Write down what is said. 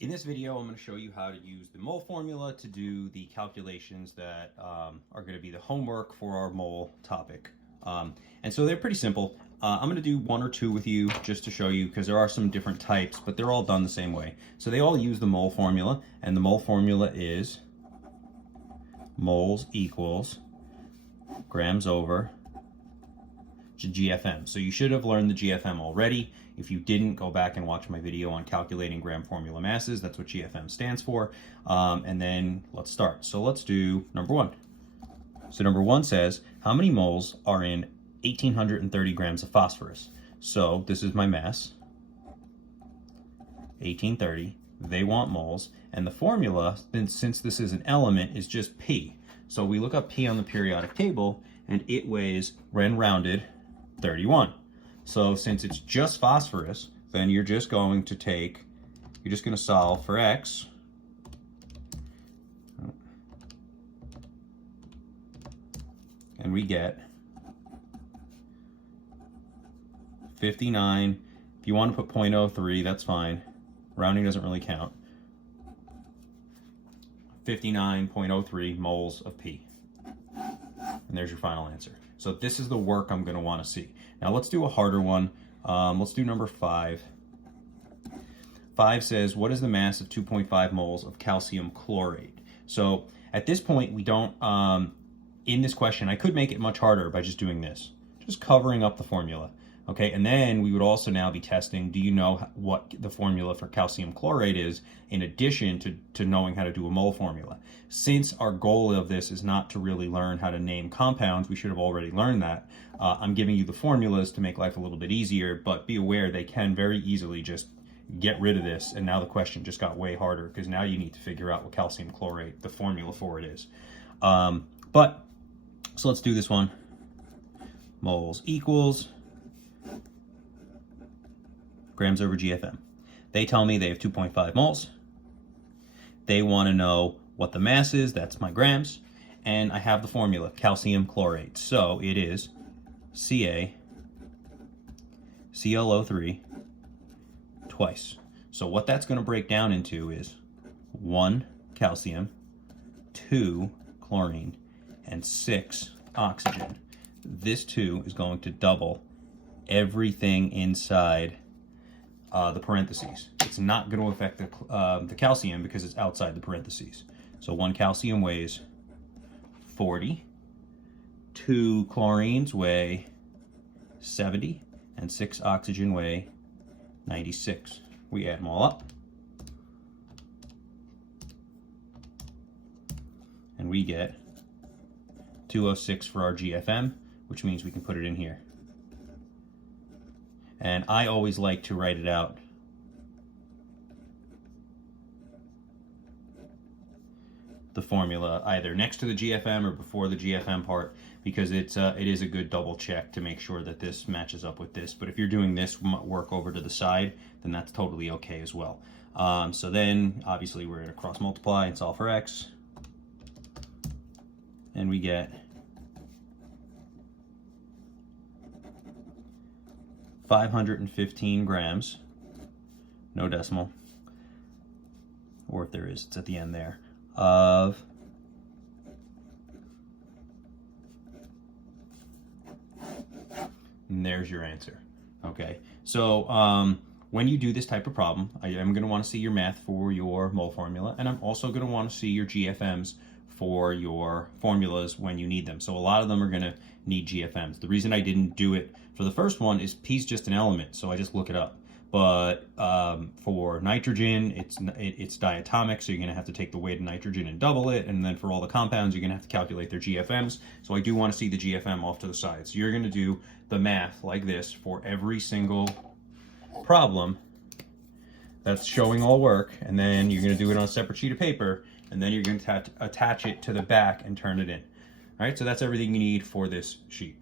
In this video, I'm going to show you how to use the mole formula to do the calculations that are going to be the homework for our mole topic. And so they're pretty simple. I'm going to do one or two with you just to show you, because there are some different types, but they're all done the same way. So they all use the mole formula, and the mole formula is moles equals grams over GFM. So you should have learned the GFM already. If you didn't, go back and watch my video on calculating gram formula masses. That's what GFM stands for. And then let's start. So let's do number one. So number one says, how many moles are in 1,830 grams of phosphorus? So this is my mass, 1830. They want moles. And the formula, since this is an element, is just P. So we look up P on the periodic table, and it weighs, when rounded, 31. So since it's just phosphorus, then you're just going to solve for X. And we get 59. If you want to put 0.03, that's fine. Rounding doesn't really count. 59.03 moles of P. And there's your final answer. So this is the work I'm going to want to see. Now let's do a harder one. Let's do number 5. 5 says, what is the mass of 2.5 moles of calcium chlorate? So at this point, we don't, in this question, I could make it much harder by just doing this, just covering up the formula. Okay, and then we would also now be testing, do you know what the formula for calcium chlorate is, in addition to knowing how to do a mole formula? Since our goal of this is not to really learn how to name compounds, we should have already learned that. I'm giving you the formulas to make life a little bit easier, but be aware they can very easily just get rid of this, and now the question just got way harder, because now you need to figure out what calcium chlorate, the formula for it is. So let's do this one. Moles equals grams over GFM. They tell me they have 2.5 moles. They want to know what the mass is, that's my grams, and I have the formula, calcium chlorate. So it is CaClO3 twice. So what that's going to break down into is 1 calcium, 2 chlorine, and 6 oxygen. This 2 is going to double everything inside the parentheses. It's not going to affect the calcium because it's outside the parentheses. So 1 calcium weighs 40, 2 chlorines weigh 70, and 6 oxygen weigh 96. We add them all up, and we get 206 for our GFM, which means we can put it in here. And I always like to write it out the formula either next to the GFM or before the GFM part, because it is a good double check to make sure that this matches up with this. But if you're doing this work over to the side, then that's totally okay as well. So then obviously we're going to cross multiply and solve for X, and we get 515 grams, no decimal, or if there is, it's at the end there, of and there's your answer. Okay, so when you do this type of problem, I am going to want to see your math for your mole formula, and I'm also going to want to see your GFMs for your formulas when you need them. So a lot of them are going to need GFMs. The reason I didn't do it for the first one is P's just an element, so I just look it up. But for nitrogen, it's diatomic, so you're going to have to take the weight of nitrogen and double it, and then for all the compounds, you're going to have to calculate their GFMs. So I do want to see the GFM off to the side. So you're going to do the math like this for every single problem that's showing all work, and then you're going to do it on a separate sheet of paper, and then you're going to attach it to the back and turn it in. All right, so that's everything you need for this sheet.